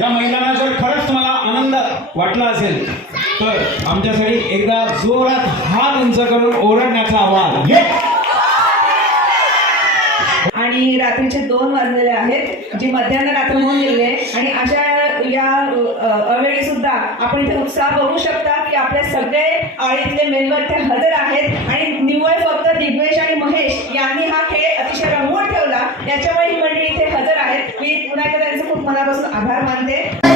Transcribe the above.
या महिलांना जर खरंच तुम्हाला आनंद वाटला असेल तर आमच्यासाठी एकदा जोरात हात उंच करून ओरडण्याचा आवाज घे. आणि रात्रीचे 2 वाजलेले आहेत, जी मध्यान्ह रात्र होऊन गेली आहे. आणि अशा या अवेळी सुद्धा आपण इथे उत्साह बघू शकता की आपले सगळे आळीतले मेंबर ते हजर आहेत. आणि निव्वळ फक्त दिग्वेश आणि महेश यांनी हा खेळ अतिशय रंगवून ठेवला, याच्यामुळे ही मंडळी इथे हजर आहेत. मी पुन्हा एकदा त्यांचे खूप मनापासून आभार मानते.